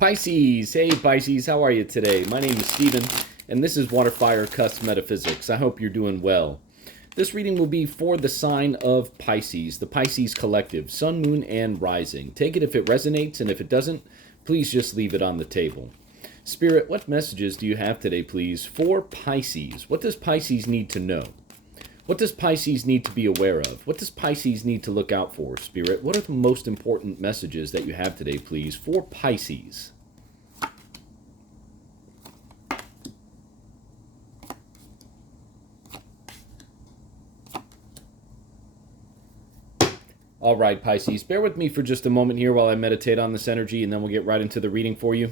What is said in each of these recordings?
Pisces! Hey Pisces, how are you today? My name is Steven, and this is WATERFIRECUSP Metaphysics. I hope you're doing well. This reading will be for the sign of Pisces, the Pisces collective, Sun, Moon, and Rising. Take it if it resonates, and if it doesn't, please just leave it on the table. Spirit, what messages do you have today, please, for Pisces? What does Pisces need to know? What does Pisces need to be aware of? What does Pisces need to look out for, Spirit? What are the most important messages that you have today, please, for Pisces? All right, Pisces, bear with me for just a moment here while I meditate on this energy, and then we'll get right into the reading for you.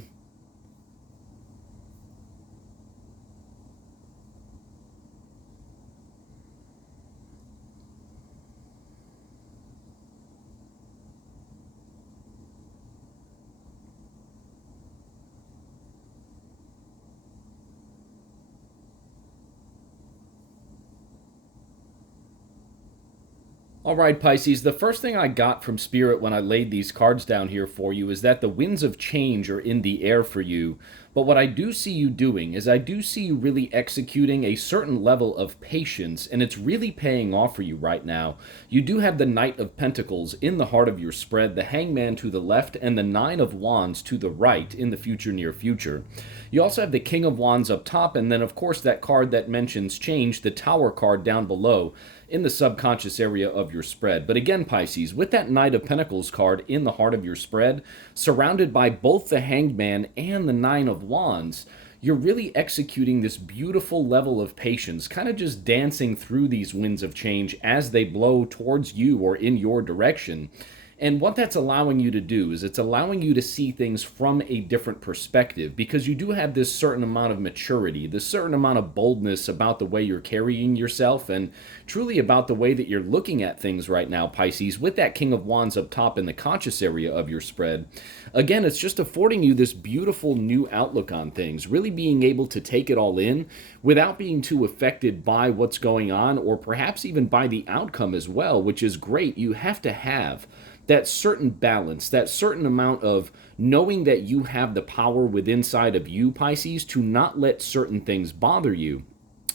All right, Pisces, the first thing I got from Spirit when I laid these cards down here for you is that the winds of change are in the air for you. But what I do see you doing is I do see you really executing a certain level of patience, and it's really paying off for you right now. You do have the Knight of Pentacles in the heart of your spread, the Hangman to the left, and the Nine of Wands to the right in the future near future. You also have the King of Wands up top, and then, of course, that card that mentions change, the Tower card down below, in the subconscious area of your spread. But again, Pisces, with that Knight of Pentacles card in the heart of your spread, surrounded by both the Hanged Man and the Nine of Wands, you're really executing this beautiful level of patience, kind of just dancing through these winds of change as they blow towards you or in your direction. And what that's allowing you to do is it's allowing you to see things from a different perspective, because you do have this certain amount of maturity, this certain amount of boldness about the way you're carrying yourself, and truly about the way that you're looking at things right now, Pisces, with that King of Wands up top in the conscious area of your spread. Again, it's just affording you this beautiful new outlook on things, really being able to take it all in without being too affected by what's going on, or perhaps even by the outcome as well, which is great. You have to have that certain balance, that certain amount of knowing that you have the power within inside of you, Pisces, to not let certain things bother you.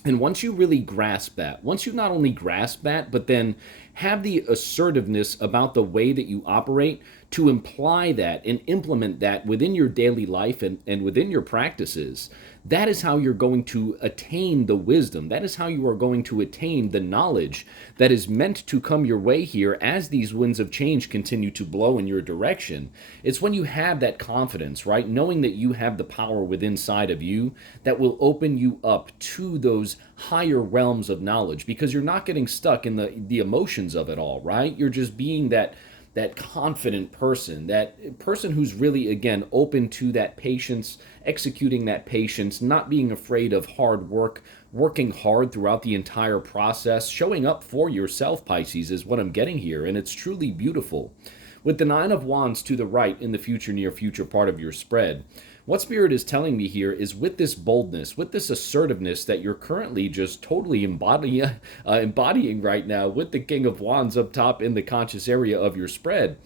And once you really grasp that, once you not only grasp that, but then have the assertiveness about the way that you operate to imply that and implement that within your daily life and within your practices, that is how you're going to attain the wisdom. That is how you are going to attain the knowledge that is meant to come your way here as these winds of change continue to blow in your direction. It's when you have that confidence, right? Knowing that you have the power within inside of you that will open you up to those higher realms of knowledge, because you're not getting stuck in the emotions of it all, right? You're just being that confident person, that person who's really, again, open to that patience, executing that patience, not being afraid of hard work, working hard throughout the entire process, showing up for yourself, Pisces, is what I'm getting here, and it's truly beautiful. With the Nine of Wands to the right in the future, near future part of your spread, what Spirit is telling me here is with this boldness, with this assertiveness that you're currently just totally embodying right now with the King of Wands up top in the conscious area of your spread,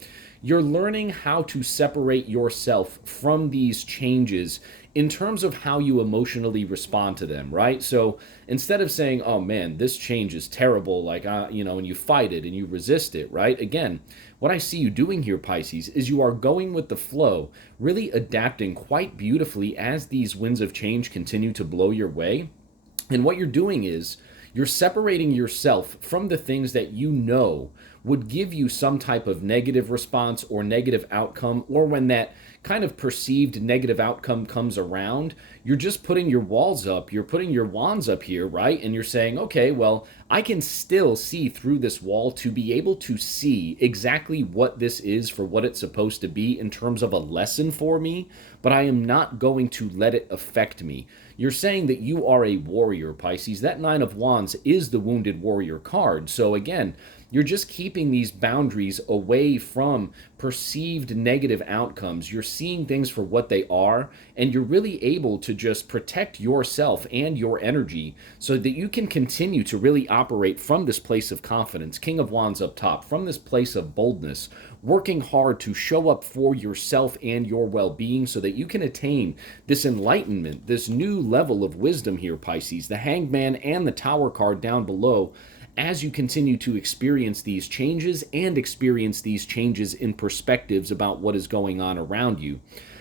you're learning how to separate yourself from these changes in terms of how you emotionally respond to them, right? So instead of saying, oh man, this change is terrible, like, and you fight it and you resist it, right? Again, what I see you doing here, Pisces, is you are going with the flow, really adapting quite beautifully as these winds of change continue to blow your way. And what you're doing is you're separating yourself from the things that you know would give you some type of negative response or negative outcome, or when that kind of perceived negative outcome comes around, you're just putting your walls up, you're putting your wands up here, right? And you're saying, okay, well, I can still see through this wall to be able to see exactly what this is for what it's supposed to be in terms of a lesson for me, but I am not going to let it affect me. You're saying that you are a warrior, Pisces. That Nine of Wands is the Wounded Warrior card. So again, You're just keeping these boundaries away from perceived negative outcomes. You're seeing things for what they are, and you're really able to just protect yourself and your energy so that you can continue to really operate from this place of confidence, King of Wands up top, from this place of boldness, working hard to show up for yourself and your well being so that you can attain this enlightenment, this new level of wisdom here, Pisces, the Hangman and the Tower card down below, as you continue to experience these changes and experience these changes in perspectives about what is going on around you.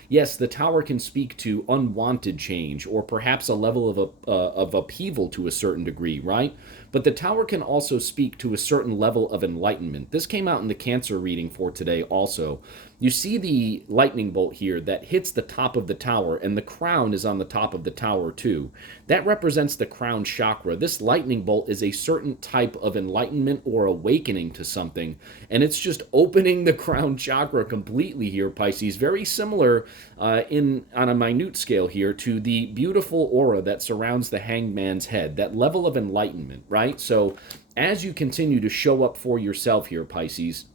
Yes, the Tower can speak to unwanted change or perhaps a level of upheaval to a certain degree, right? But the Tower can also speak to a certain level of enlightenment. This came out in the Cancer reading for today also. You see the lightning bolt here that hits the top of the tower, and the crown is on the top of the tower too. That represents the crown chakra. This lightning bolt is a certain type of enlightenment or awakening to something, and it's just opening the crown chakra completely here, Pisces. Very similar on a minute scale here to the beautiful aura that surrounds the hangman's head, that level of enlightenment, right? So as you continue to show up for yourself here, Pisces,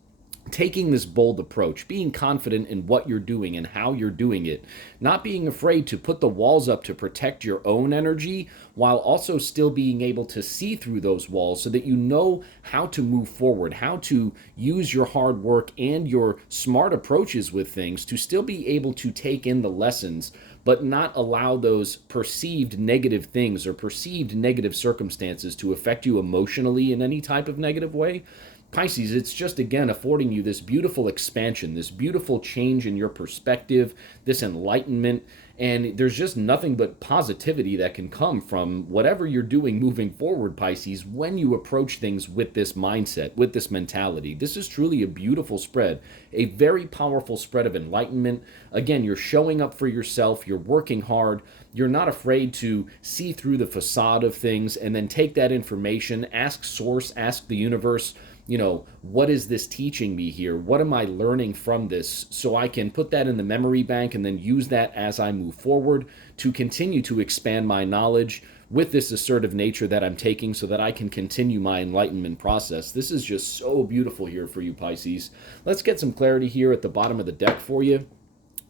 taking this bold approach, being confident in what you're doing and how you're doing it, not being afraid to put the walls up to protect your own energy while also still being able to see through those walls so that you know how to move forward, how to use your hard work and your smart approaches with things to still be able to take in the lessons, but not allow those perceived negative things or perceived negative circumstances to affect you emotionally in any type of negative way. Pisces, it's just, again, affording you this beautiful expansion, this beautiful change in your perspective, this enlightenment, and there's just nothing but positivity that can come from whatever you're doing moving forward, Pisces, when you approach things with this mindset, with this mentality. This is truly a beautiful spread, a very powerful spread of enlightenment. Again, you're showing up for yourself, you're working hard, you're not afraid to see through the facade of things and then take that information, ask Source, ask the universe, what is this teaching me here? What am I learning from this? So I can put that in the memory bank and then use that as I move forward to continue to expand my knowledge with this assertive nature that I'm taking so that I can continue my enlightenment process. This is just so beautiful here for you, Pisces. Let's get some clarity here at the bottom of the deck for you.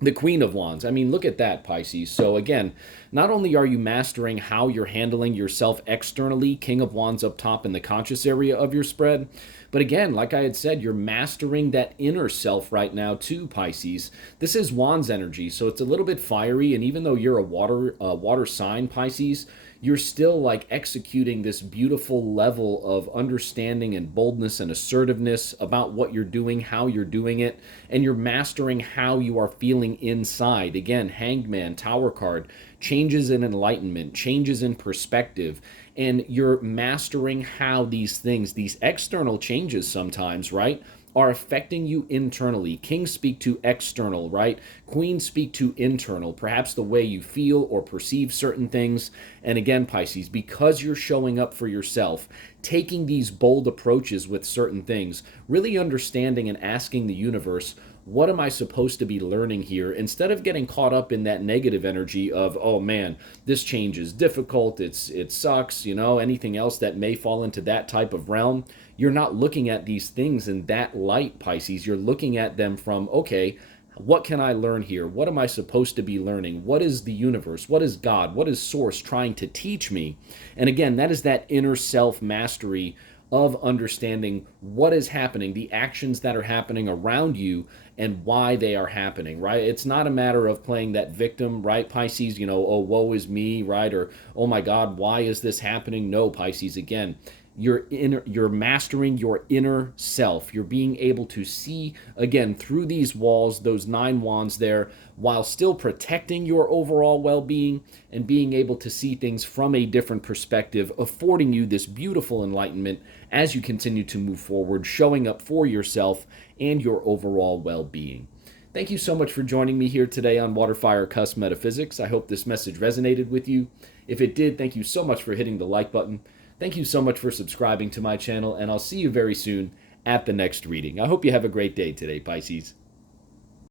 The Queen of Wands. I mean, look at that, Pisces. So again, not only are you mastering how you're handling yourself externally, King of Wands up top in the conscious area of your spread, but again, like I had said, you're mastering that inner self right now too, Pisces. This is Wands energy, so it's a little bit fiery, and even though you're a water sign, Pisces, you're still like executing this beautiful level of understanding and boldness and assertiveness about what you're doing, how you're doing it, and you're mastering how you are feeling inside. Again, Hangman, Tower card, changes in enlightenment, changes in perspective, and you're mastering how these things, these external changes sometimes, right, are affecting you internally. Kings speak to external, right? Queens speak to internal, perhaps the way you feel or perceive certain things. And again, Pisces, because you're showing up for yourself, taking these bold approaches with certain things, really understanding and asking the universe, what am I supposed to be learning here? Instead of getting caught up in that negative energy of, oh man, this change is difficult, it sucks, anything else that may fall into that type of realm. You're not looking at these things in that light, Pisces. You're looking at them from, okay, what can I learn here? What am I supposed to be learning? What is the universe? What is God? What is Source trying to teach me? And again, that is that inner self mastery of understanding what is happening, the actions that are happening around you, and why they are happening, right? It's not a matter of playing that victim, right, Pisces? Oh, woe is me, right? Or, oh my God, why is this happening? No, Pisces, again, you're mastering your inner self. You're being able to see, again, through these walls, those 9 wands there, while still protecting your overall well-being and being able to see things from a different perspective, affording you this beautiful enlightenment as you continue to move forward, showing up for yourself and your overall well-being. Thank you so much for joining me here today on WaterFireCusp Metaphysics. I hope this message resonated with you. If it did, thank you so much for hitting the like button. Thank you so much for subscribing to my channel, and I'll see you very soon at the next reading. I hope you have a great day today, Pisces.